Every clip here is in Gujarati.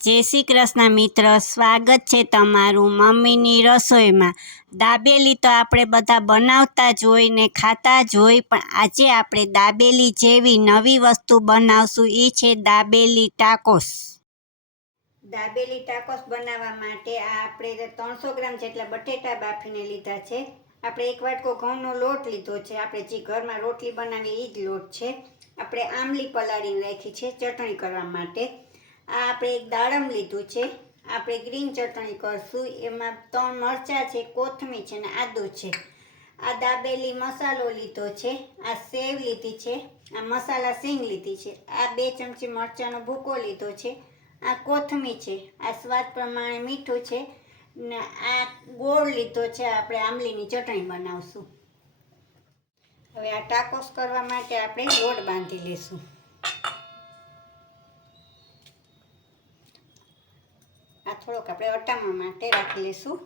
જય શ્રી કૃષ્ણ મિત્ર, સ્વાગત છે તમારું મમ્મીની રસોઈમાં। દાબેલી તો આપણે બધા બનાવતા જ હોય ને ખાતા જ હોય, પણ આજે આપણે દાબેલી જેવી નવી વસ્તુ બનાવશું। એ છે દાબેલી ટાકોસ। દાબેલી ટાકોસ બનાવવા માટે આ આપણે 300 ગ્રામ જેટલા બટેટા બાફીને લીધા છે। આપણે એક વાટકો ઘઉંનો લોટ લીધો છે। આપણે જે ઘરમાં રોટલી બનાવીએ એ જ લોટ છે। આપણે આમલી પલાળીને રાખી છે ચટણી કરવા માટે। આ આપણે એક દાડમ લીધું છે। આપણે ગ્રીન ચટણી કરશું। એમાં 3 મરચાં છે, કોથમીર છે ને આદુ છે। આ દાબેલી મસાલો લીધો છે। આ સેવ લીધી છે। આ મસાલા સિંગ લીધી છે। આ 2 ચમચી મરચાંનો ભૂકો લીધો છે। આ કોથમીર છે। આ સ્વાદ પ્રમાણે મીઠું છે ને આ ગોળ લીધો છે। આપણે આમલીની ચટણી બનાવશું। હવે આ ટાકોસ કરવા માટે આપણે લોટ બાંધી લેશું। આ થોડોક આપણે અટામણ માટે રાખી લઈશું।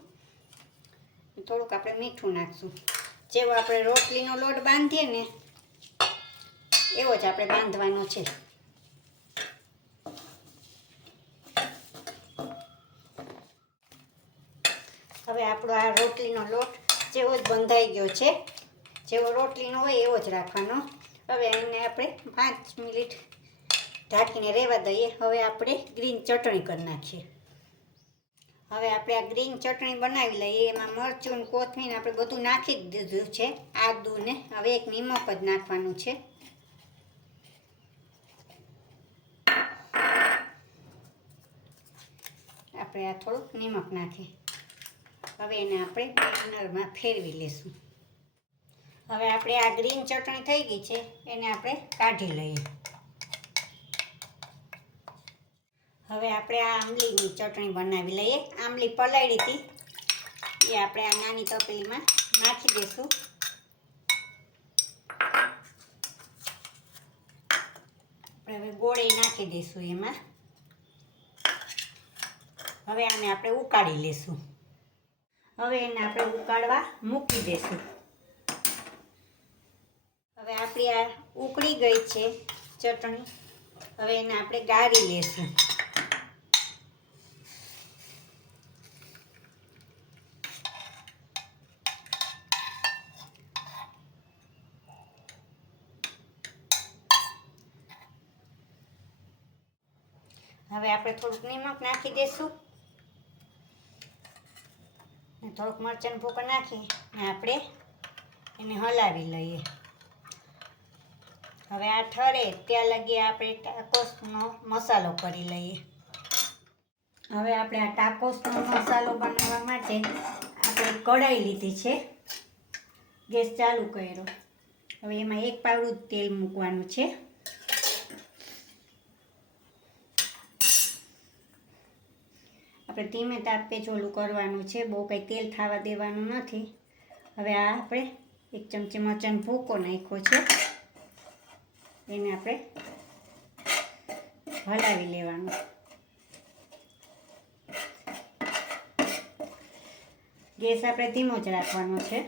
થોડુંક આપણે મીઠું નાખશું। જેવો આપણે રોટલીનો લોટ બાંધીએ ને એવો જ આપણે બાંધવાનો છે। હવે આપણો આ રોટલીનો લોટ જેવો જ બંધાઈ ગયો છે। જેવો રોટલીનો હોય એવો જ રાખવાનો। હવે એને આપણે 5 મિનિટ ઢાંકીને રહેવા દઈએ। હવે આપણે ગ્રીન ચટણી કરી નાખીએ। હવે આપણે આ ગ્રીન ચટણી બનાવી લઈએ। એમાં મરચું ને કોથમીર આપણે બધું નાખી જ દીધું છે, આદુ ને। હવે એક નિમક જ નાખવાનું છે। આપણે આ થોડુંક નિમક નાખી હવે એને આપણે બ્લેન્ડરમાં ફેરવી લેશું। હવે આપણે આ ગ્રીન ચટણી થઈ ગઈ છે, એને આપણે કાઢી લઈએ। હવે આપણે આ આમલીની ચટણી બનાવી લઈએ। આમલી પલાળી હતી એ આપણે આ નાની તપેલીમાં નાખી દઈશું। આપણે હવે ગોળે નાખી દઈશું એમાં। હવે આને આપણે ઉકાળી લેશું। હવે એને આપણે ઉકાળવા મૂકી દઈશું। હવે આપણી આ ઉકળી ગઈ છે ચટણી। હવે એને આપણે ગાળી લેશું। હવે આપણે થોડુંક નિમક નાખી દઈશું ને થોડુંક મરચાંનો ભૂકો નાખી ને આપણે એને હલાવી લઈએ। હવે આ ઠરે ત્યાં લગી આપણે ટાકોસનો મસાલો કરી લઈએ। હવે આપણે આ ટાકોસનો મસાલો બનાવવા માટે આપણે કઢાઈ લીધી છે, ગેસ ચાલુ કર્યો। હવે એમાં 1 પાવડું તેલ મૂકવાનું છે। આપણે ધીમે તાપે ચોલું કરવાનું છે, બહુ કંઈ તેલ થવા દેવાનું નથી। હવે આ આપણે 1 ચમચી મરચાંનો ભૂકો નાખ્યો છે, એને આપણે હલાવી લેવાનું। ગેસ આપણે ધીમો જ રાખવાનો છે।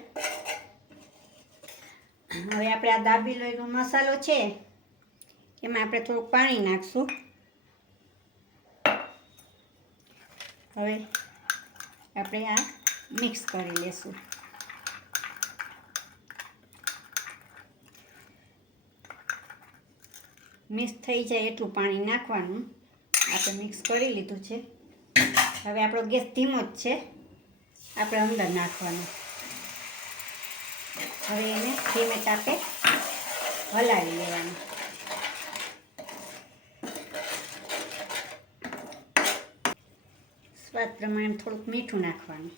હવે આપણે આ દાબેલીનો મસાલો છે એમાં આપણે થોડુંક પાણી નાખશું। હવે આપણે આ મિક્સ કરી લેશું। મિક્સ થઈ જાય એટલું પાણી નાખવાનું। આપણે મિક્સ કરી લીધું છે। હવે આપણો ગેસ ધીમો જ છે, આપણે અંદર નાખવાનું। હવે એને ધીમે તાપે હલાવી લેવાનું। સ્વાદ પ્રમાણે થોડુંક મીઠું નાખવાનું।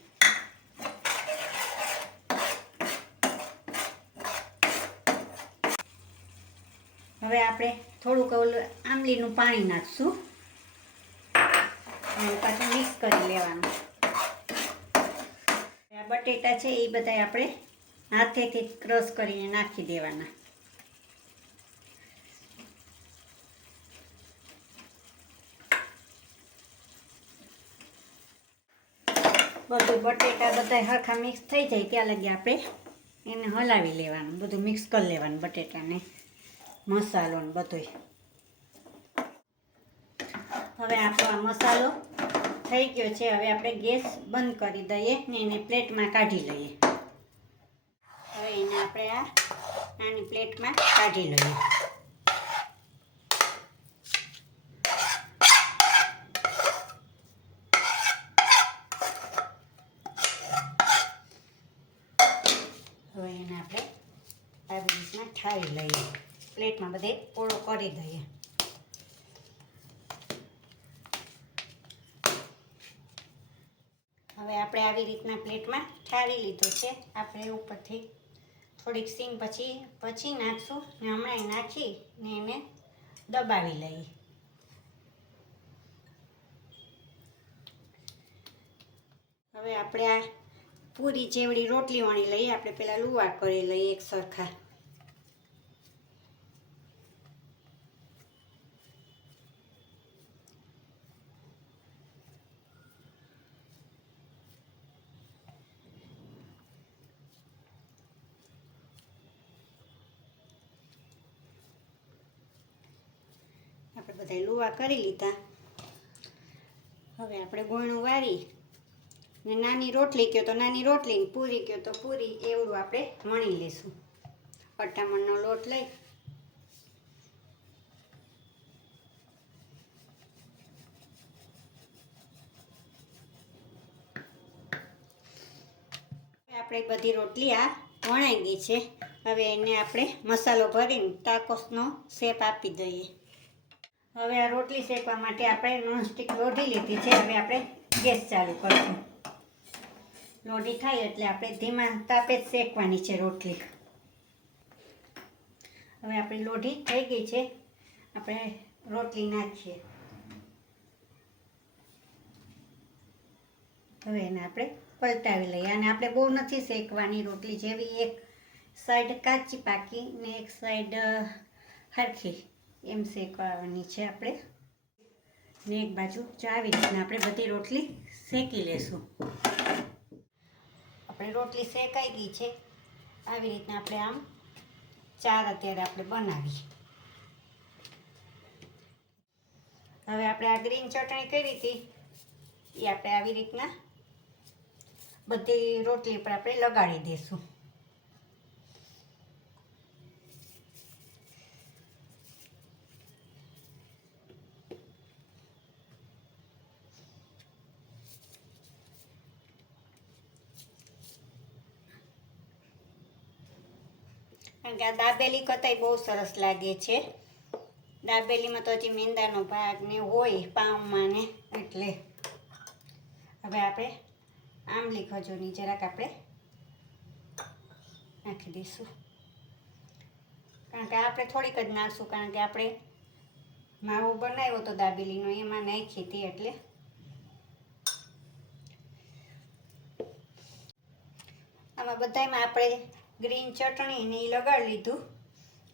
હવે આપણે થોડુંક આમલીનું પાણી નાખશું અને પાછું મિક્સ કરી લેવાનું। આ બટેટા છે એ બધા આપણે હાથેથી ક્રશ કરીને નાખી દેવાના। બધું બટેટા બધા સરખા મિક્સ થઈ જાય ત્યાં લગી આપણે એને હલાવી લેવાનું। બધું મિક્સ કરી લેવાનું બટેટાને, મસાલો ને બધું। હવે આપણો આ મસાલો થઈ ગયો છે. હવે આપણે ગેસ બંધ કરી દઈએ ને એને પ્લેટમાં કાઢી લઈએ. હવે એને આપણે આ નાની પ્લેટમાં કાઢી લઈએ. હવે એને આપણે આવી રીતના ઠારી લઈએ. પ્લેટમાં બધે પોળો કરી દઈએ. હવે આપણે આવી રીતના પ્લેટમાં ઠારી લીધો છે. આપણે ઉપરથી થોડીક સીંગ પછી નાખશું ને હમણાં નાખીને એને દબાવી લઈએ. હવે આપણે આ પૂરી જેવડી રોટલી વણી લઈએ. આપણે પહેલાં લુવા કરી લઈએ એક સરખા. આપણે બધા લુવા કરી લીધા. હવે આપણે ગોળનું વાળી ને નાની રોટલી કહો તો નાની રોટલી, પૂરી કહો તો પૂરી, એવડું આપણે વણી લઈશું. અટામણનો લોટ લઈ આપણે બધી રોટલી આ વણાઈ ગઈ છે. હવે એને આપણે મસાલો ભરીને ટાકોસનો શેપ આપી દઈએ. હવે આ રોટલી શેકવા માટે આપણે નોનસ્ટિક લોઢી લીધી છે. હવે આપણે ગેસ ચાલુ કરીશું. લોઢી થાય એટલે આપણે ધીમા તાપે જ શેકવાની છે રોટલી. હવે આપણી લોઢી થઈ ગઈ છે. આપણે રોટલી નાખીએ. હવે એને આપણે પલટાવી લઈએ. અને આપણે બહુ નથી શેકવાની રોટલી, જેવી એક સાઈડ કાચી પાકી ને એક સાઈડ હરખી એમ શેકવાની છે આપણે. ને એક બાજુ આવી રીતના આપણે બધી રોટલી શેકી લેશું. આપણે રોટલી શેકાઈ ગઈ છે. આવી રીતના આપણે આમ ચાર અત્યારે આપણે બનાવી. હવે આપણે આ ગ્રીન ચટણી કરી હતી એ આપણે આવી રીતના બધી રોટલી પર આપણે લગાડી દઈશું. કારણ કે આ દાબેલી કરતાંય બહુ સરસ લાગે છે. દાબેલીમાં તો હજી મેંદાનો ભાગ ને હોય પાઉંમાં ને, એટલે હવે આપણે આંબલી ખજૂરની જરાક આપણે નાખી દઈશું. કારણ કે આપણે થોડીક જ નાખશું, કારણ કે આપણે માવો બનાવ્યો હતો દાબેલીનો, એમાં નાખી હતી એટલે. આમાં બધામાં આપણે ગ્રીન ચટણી ને એ લગાડી લીધું.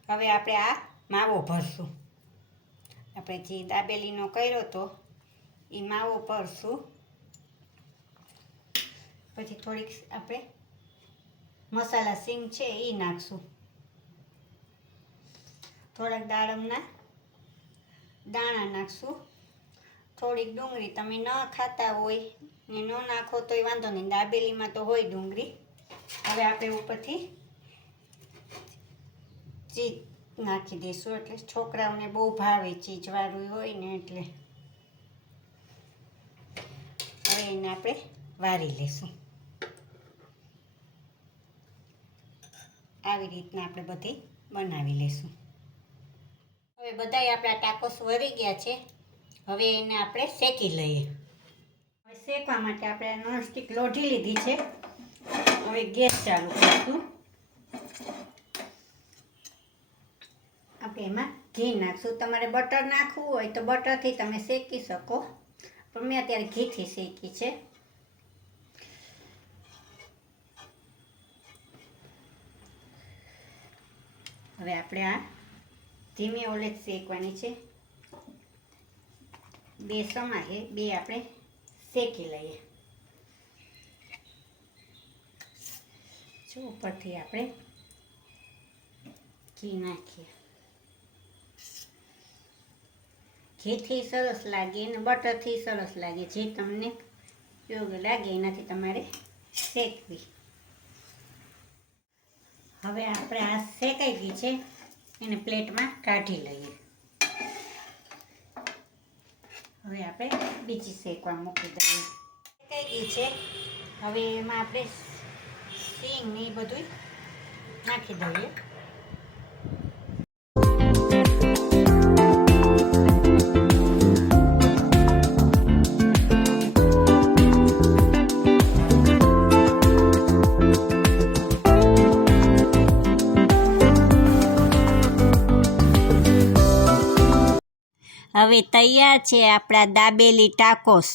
હવે આપણે આ માવો ભરશું. આપણે જે દાબેલીનો કર્યો હતો એ માવો ભરશું. પછી થોડીક આપણે મસાલા સીંગ છે એ નાખશું. થોડાક દાડમના દાણા નાખશું. થોડીક ડુંગળી, તમે ન ખાતા હોય ને ન નાખો તોય વાંધો નહીં, દાબેલીમાં તો હોય ડુંગળી. હવે આપણે ઉપરથી ચીઝ નાખી દઈશું, એટલે છોકરાઓને બહુ ભાવે ચીઝવાળું હોય ને એટલે. હવે એને આપણે વારી લઈશું. આવી રીતના આપણે બધી બનાવી લઈશું. હવે બધાય આપણા ટાકોસ વળી ગયા છે. હવે એને આપણે શેકી લઈએ. હવે શેકવા માટે આપણે નોનસ્ટિક લોઢી લીધી છે. હવે ગેસ ચાલુ કરીશું. આપણે એમાં ઘી નાખશું. તમારે બટર નાખવું હોય તો બટરથી તમે શેકી શકો, પણ મેં અત્યારે ઘીથી શેકી છે. હવે આપણે આ ધીમે ઓલે જ શેકવાની છે. બે સમાએ બે આપણે શેકી લઈએ. જો ઉપરથી આપણે ઘી નાખીએ. ઘીથી સરસ લાગે અને બટરથી સરસ લાગે, જે તમને યોગ્ય લાગે એનાથી તમારે શેકવી. હવે આપણે આ શેકાઈ ગઈ છે, એને પ્લેટમાં કાઢી લઈએ. હવે આપણે બીજી શેકવા મૂકી દઈએ. શેકાઈ ગઈ છે, હવે એમાં આપણે સિંગ ને એ બધું નાખી દઈએ. હવે તૈયાર છે આપણા દાબેલી ટાકોસ.